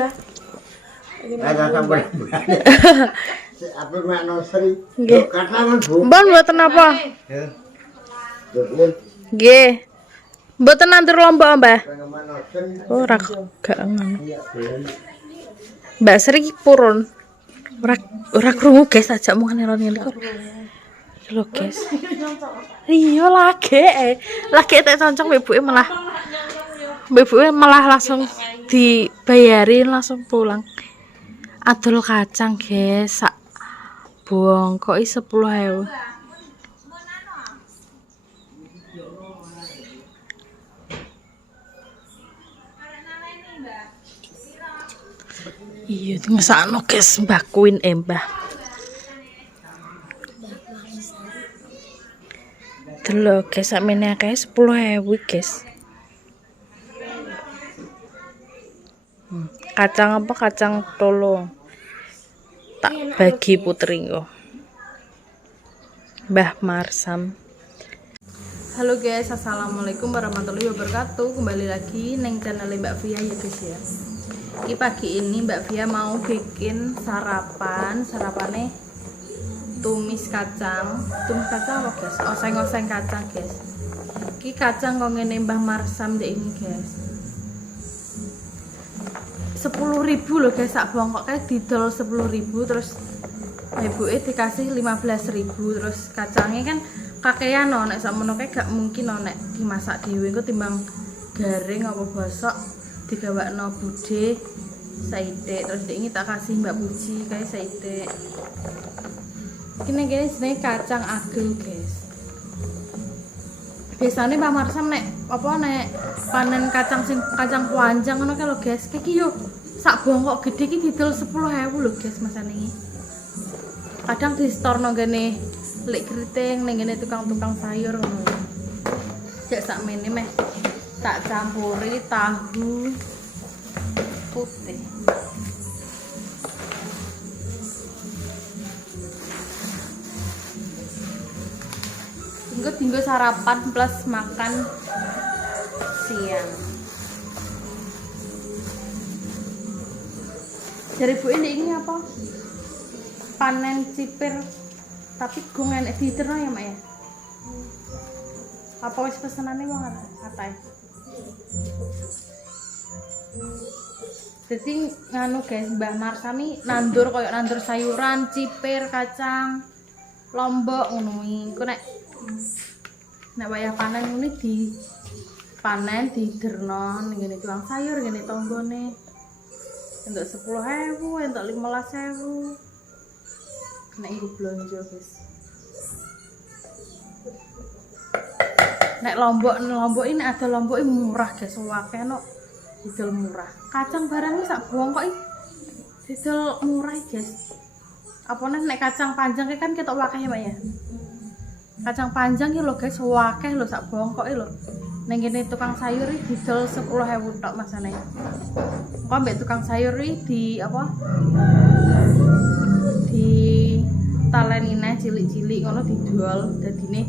Mbah. Ada sampai. Apa mana seri? Nggih. Katakan Bu. Mbon mboten apa? Ya. Nggih. Mboten nandur lombok, Mbah. Bagaimana seri? Oh, ora gak ngono. Iya. Mbak Sri ki purun. Ora krungu guys, ajak mungane ngene kok. Lho guys. Iya lagi tak concong ibuke malah. Ibuke malah langsung dibayarin langsung pulang. Adol kacang guys, sak bongkoki 10.000. Iya, ngesakno guys, Mbah Queen Mbah. Delok guys, sakmene akeh 10.000 guys. Kacang apa? Kacang tolo. Tak bagi putri kok. Mbah Marsam. Halo guys, assalamualaikum warahmatullahi wabarakatuh. Kembali lagi neng channel Mbak Via ya guys ya. Ini pagi ini Mbak Via mau bikin sarapannya tumis kacang apa guys? Oseng-oseng kacang guys. Ini kacang kok ngene Mbah Marsam deh ini guys. 10.000 loh guys, sak bongkok kayak didol 10.000 terus ibuke dikasih 15.000 terus kacangnya kan kakean nek sakmono kayak gak mungkin nek dimasak dhewe engko timbang garing apa bosok digawakno bude saithik terus ini tak kasih Mbak Puji kayak saithik. Ini guys, ini kacang agel guys. Biasanya Mbak Marsam nek panen kacang panjang ngono kae lho guys. Iki yo sak bongkok gede iki didol 10.000 lho guys masane iki. Kadang di store nang ngene lek keriting ning ngene tukang-tukang sayur ngono. Cek sakmene meh tak campuri tahu putih. Tinggal sarapan plus makan siang. Dari Bu ini apa? Panen cipir tapi gue enek diterno ya mak ya? Apa wis pesenane wong atae? Jadi nganu guys, Mbah Marsami nandur koyo nandur sayuran, cipir, kacang, lombok ngono iki. Ku nek wayah panen ngene di panen diderno ngene tukang sayur ngene tanggane. Entuk 10.000, entuk 15.000. Nek iku blonjo, guys. Nek lombok ini ada lombok murah guys, akeh no didol murah. Kacang barang sak bongkok iki didol murah guys. Apane nek kacang panjang kan ketok akeh ya, Pak ya. Kacang panjang iki lho guys, akeh lho sak bongkoke lho. Ning kene tukang sayur iki didol 10.000 tok masane. Kok ambek tukang sayur iki di apa? Di talenine cilik-cilik ngono dijual dadine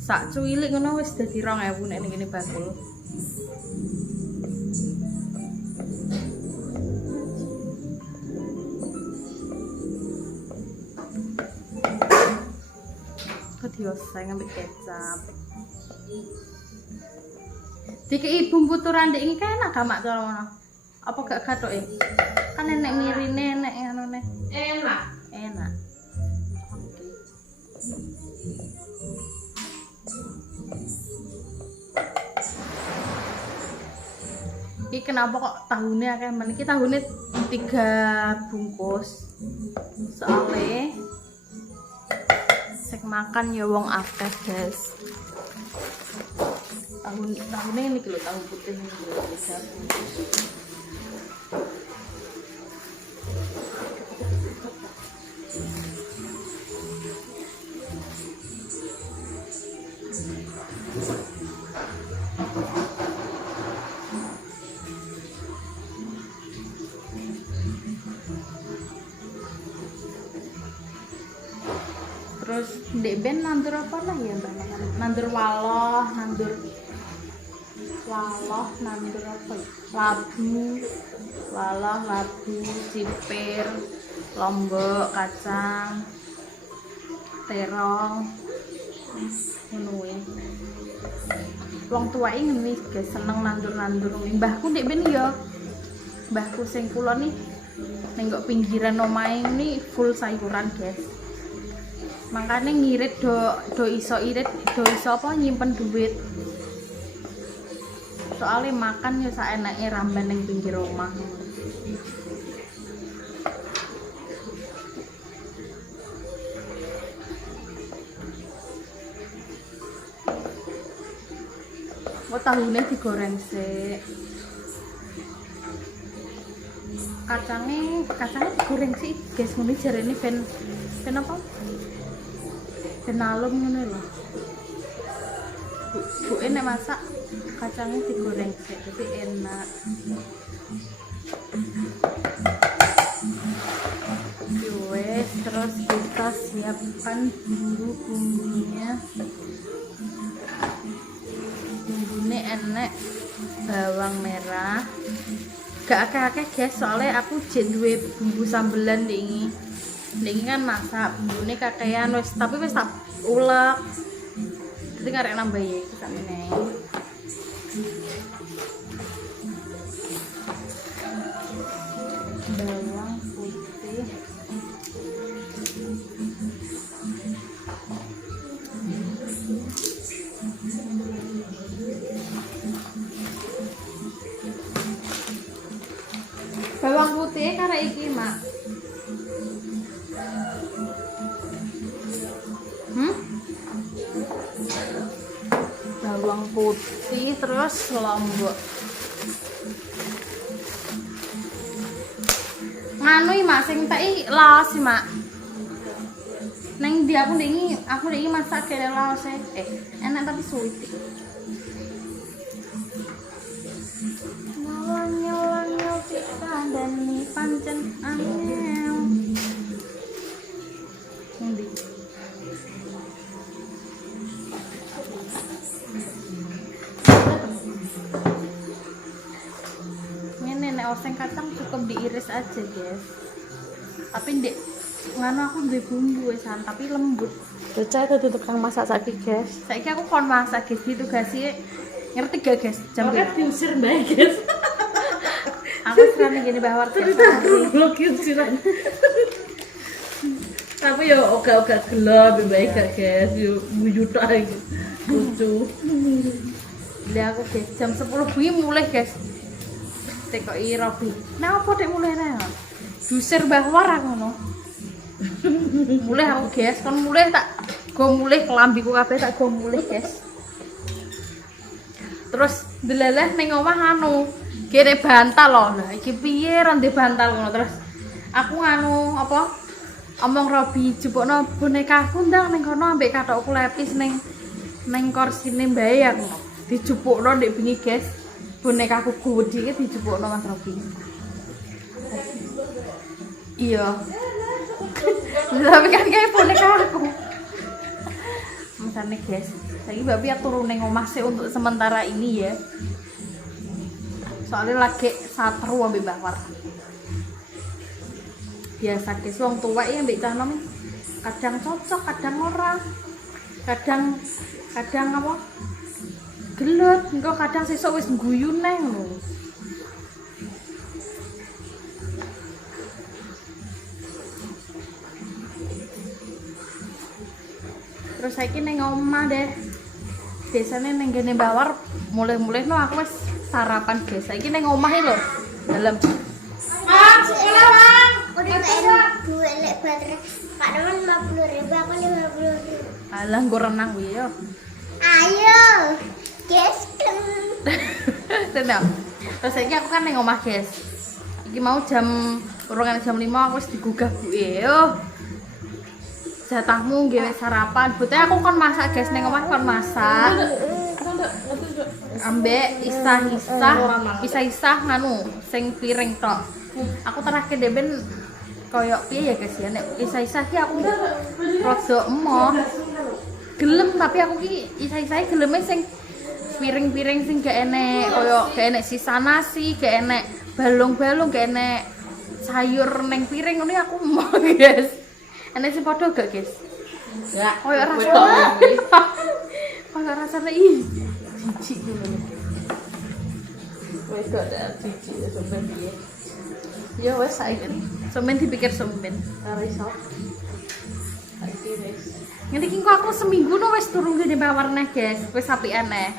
sak cuwilik ngono wis dadi 2.000 nek ning kene bakul. Dioseng ambil kecap. Dikei bumbu turandek ini kan enak gak mak cara ngono? Apa gak gathoke? Kan enek mirine, enek anone. Enak. Enak. Iki kenapa kok tahune akeh men? Iki tahune 3 bungkus. Soale makan ya wong akeh guys. Tahunnya ini kilo tahu putih ini kilo besar. Terus ndek ben nandur apa lah ya Mbak? Nandur waloh, nandur apa ya? Labu, Laloh, labu, cipir, lombok, kacang, terong, ngono kuwi. Wong tuwake ngene guys, seneng nandur-nandur. Mbahku ndek ben ya. Mbahku sing kulon nih ning kok pinggiran omahe ini full sayuran, guys. Makanya ngirit do iso irit, do iso apa nyimpen duit. Soalnya makan ya saenake ramban ning pinggir omah. Oh, tahunya digoreng sih. Kacangnya digoreng sih, guys. Ngene jarene ben apa? Ben alum ngono lho. Bu nek masak kacangnya digoreng sih, jadi enak. Wes, terus kita siapkan bumbu-bumbunya. Ini enek bawang merah, gak akeh-akeh guys, soalnya aku jen duwe bumbu sambelan ini kan masak bumbune kakean wis, tapi wis tak ulek jadi karek nambah ya iki sakmene. Bawang putih, bawang putih karek iki mak. Bawang putih terus lombok. Nganu iki mak sing tak laos iki mak. Neng dia aku ndek masak kene laos enak tapi sulit. Nyol kita dan pancen angel. Ndi? Ini nek oseng kacang cukup diiris aja, guys. Tapi ndek nganu aku duwe bumbu wesan tapi lembut. Cecah itu tukang masak saiki, guys. Saiki aku kon masak, guys. Ditugasi ngerti gak, guys? Jam Oke diusir mbak, guys. Aku serane gini bahwa Blokir siran. Tapi ya oga-oga gelo baik gak, guys. Yo buyut ae. Lucu. Lah aku guys jam 10 bengi mulai, guys. Tekoki Robi. Nah, apa dek mulai nang? Dusir bahwa ra ngono. Mulai aku, guys. Kon mulai tak go mulai kelambiku kabeh tak go mulai, guys. Terus deleleh ning omah anu, kene bantal loh. Nah, iki piye ra ndek bantal ngono. Terus aku anu apa? Omong Robi jupukno bonekaku ndang ning kono ambek kathokku lepis ning korsine mbae aku. Dijupukno ndek bengi, guys. Bonekaku gede iki dijupukno Mas Robi. Iya. Tapi kan kayak bonekaku. Misalnya, guys. Lagi babi aku turun neng omah sih untuk sementara ini ya. Soalnya lagi satru ambil bawar. Biasa guys, wong tua ya mbak Canom kadang cocok, kadang ora. Kadang apa? Gelut, engko kadang sesuk wis guyu neng lho. Terus saiki neng omah deh. Biasanya neng gene bawar mulai-mulai no aku wis sarapan, guys. Saiki neng omah lho. Dalam. Sekolah, Bang. Udah enak duit lek baterai. Pak Dewan 50.000, aku 50.000. Alah, nggo renang kuwi yo. Ayo. Guys, Tenang. Terus saiki aku kan neng omah, guys. Iki mau jam 5 aku wis digugah kuwi yo. Jatahmu nggawe sarapan. Butnya aku kon masak, guys, neng omah kon masak. Ambek isah nganu sing piring tok. Aku terakhir deben koyok piye ya, guys ya. Nek isah ki aku rada emoh. Gelem tapi aku ki isah geleme sing piring-piring sing gak enek koyok gak enek sisa nasi, gak enek balung-balung kene sayur neng piring ini aku mau guys. Enek sing padha gak guys? Ya, Koyo wis rasane. tok. Koyo rasane ih jijik ngono. Wis kok ada cici ya sampe piye. Ya wes saiki. Semen dipikir semen. Ora iso. Saiki wis. Ngene iki kok aku seminggu no wis turun gede warna guys. Wis apian neh.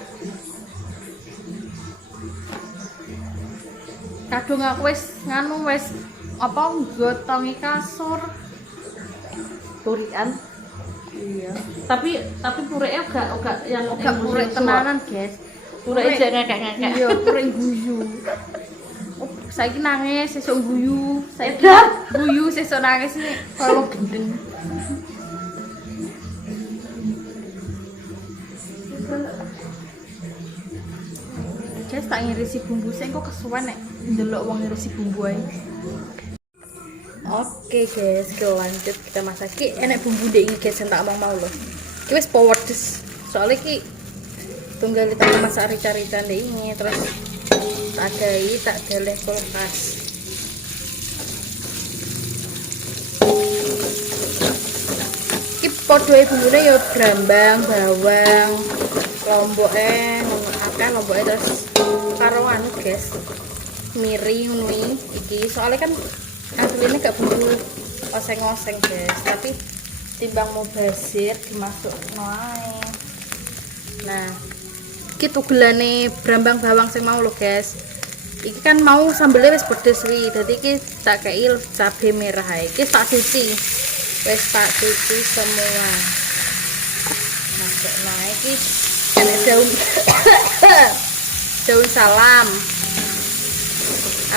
Kadung aku wis nganu wis apa nggotongi kasur. Turian. Iya. Tapi pureke gak yang Gak purek tenanan guys. Pureke jek ngekek-ngekek. Iya, purek guyu. Oh, saiki nangis sesuk guyu. Saiki guyu sesuk nangis nih kalau gendeng. Guys, tak ngirisi bumbu saya kok kesuwen nek ndelok wong ngirisi bumbu ae. Oke guys, lanjut kita masak. Ki enek bumbu dek iki guys, tak mau loh. Ki wis pedes. Soalnya ki tunggal kita masak rica-rica dek ini terus tak gai tak deleh kulkas. Ki podoe bumbune ya brambang, bawang, lomboke ngono akeh lomboke terus karo anu guys. Miri ngono iki. Soalnya kan aslinya gak bumbu oseng-oseng guys, tapi timbang mau basir dimasuk ae. Nah, iki tugelane brambang bawang sing mau lho guys. Iki kan mau sambelnya wis pedes wi, dadi iki tak kei cabe merah ae. Iki tak cuci. Wis tak cuci semua. Masuk nae iki ada daun daun salam.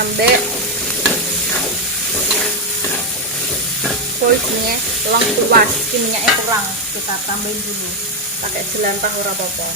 Ambek polisnya lengkuas, minyaknya kurang, kita tambahin dulu pakai jelantah ora apa-apa.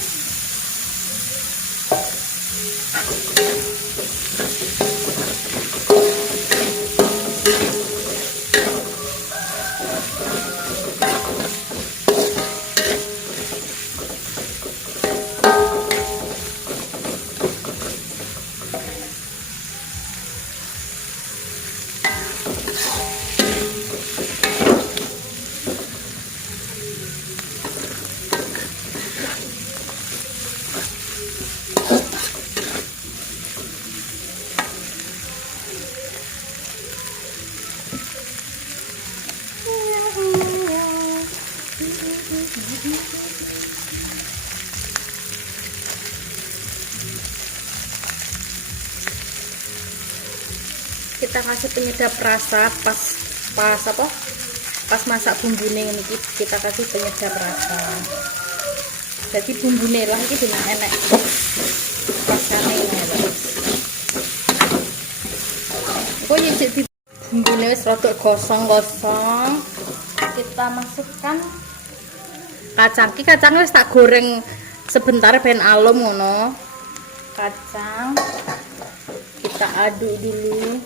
Kita kasih penyedap rasa pas masak bumbune ini kita kasih penyedap rasa. Jadi bumbune lah iki dina enek rasane ngene. Kok jadi bumbune wis rada gosong-gosong. Kita masukkan kacang. Ki kacang wis tak goreng sebentar ben alum ngono. Kacang kita aduk dulu.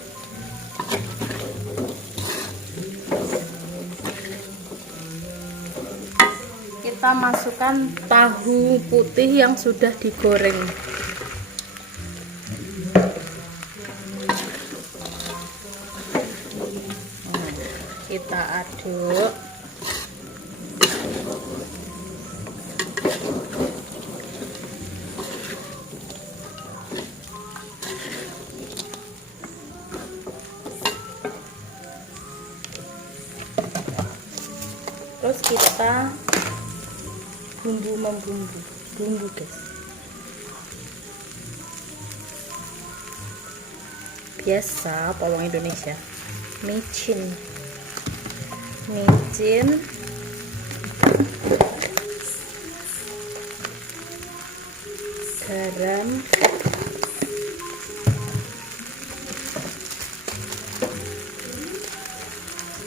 Kita masukkan tahu putih yang sudah digoreng. Kita aduk. Terus kita bumbu guys. Biasa bawang Indonesia. Micin, garam,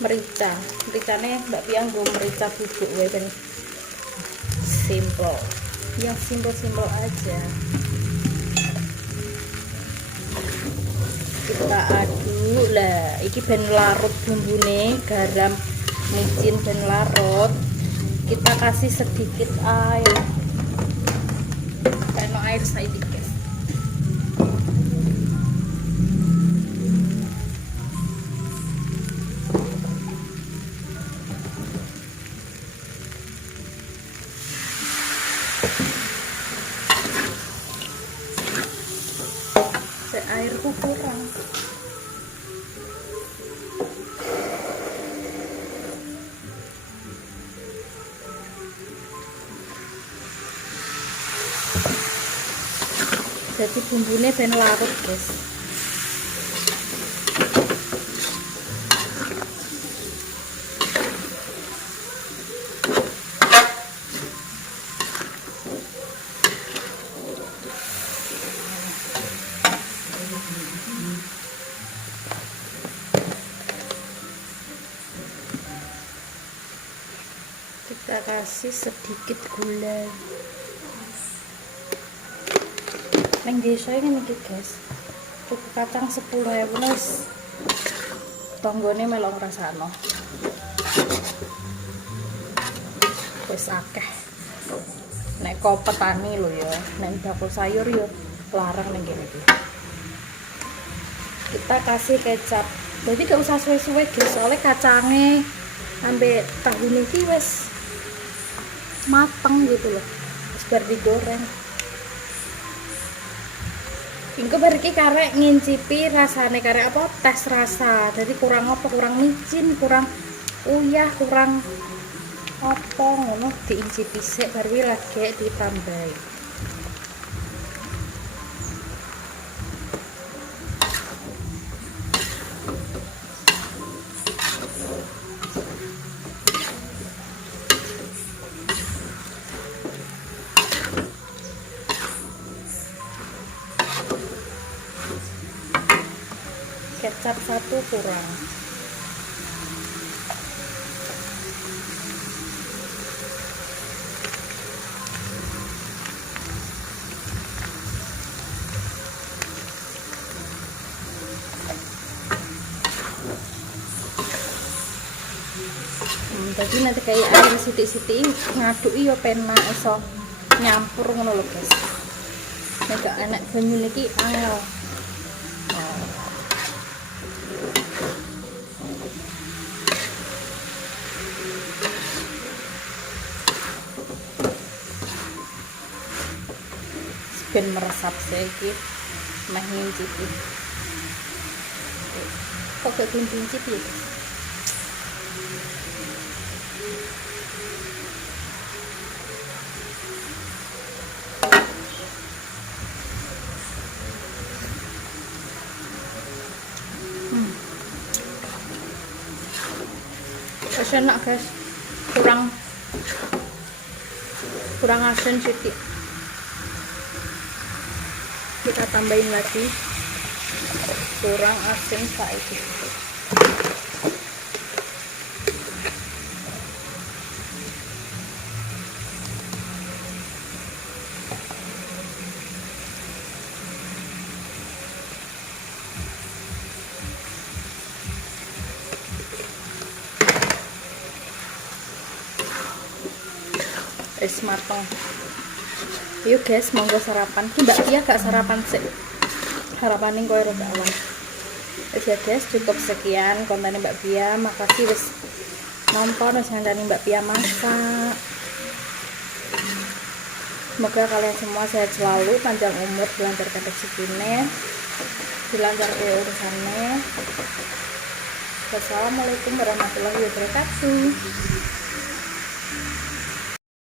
mericane mbak Piang gue merica bubuk ben simple, yang simple aja. Kita aduk lah, iki ben larut bumbune, garam, micin ben larut. Kita kasih sedikit air, kayak air sedikit. Jadi bumbunya ben larut, guys. Kita kasih sedikit gula. Neng desa ini nih guys, tuku kacang 10.000 wis tonggone melok ngrasakno. Wis akeh. Nek kok petani lho ya, nek bakul sayur ya larang ning kene iki. Kita kasih kecap. Jadi gak usah suwe-suwe guys, soalnya kacangnya ambek tahu niki wis mateng gitu loh. Wis bar digoreng. Engko bar iki karek ngincipi rasane karek apa tes rasa. Jadi kurang apa, kurang micin, kurang uyah, kurang apa ngono diincipi sik bar wi lagi ditambahi. Kecap 1 kurang. Jadi nanti kayak air sithik-sithik ngaduki ya penak iso nyampur ngono lho guys. Nek gak enak banyu niki angel. Ben meresap saiki meh ngincipi. Kok gak ngincipi ya guys? Enak guys, kurang asin sedikit. Kita tambahin lagi, kurang asin saiki. Es mateng. Yuk guys, monggo sarapan. Ki Mbak Pia gak sarapan sih. Harapanin kowe rada awan. Wis ya guys, cukup sekian konten Mbak Pia. Makasih wis nonton, wis ngandani Mbak Pia masak. Semoga kalian semua sehat selalu, panjang umur, dilancarkan rezekinya, dilancarkan urusannya. Wassalamualaikum warahmatullahi wabarakatuh.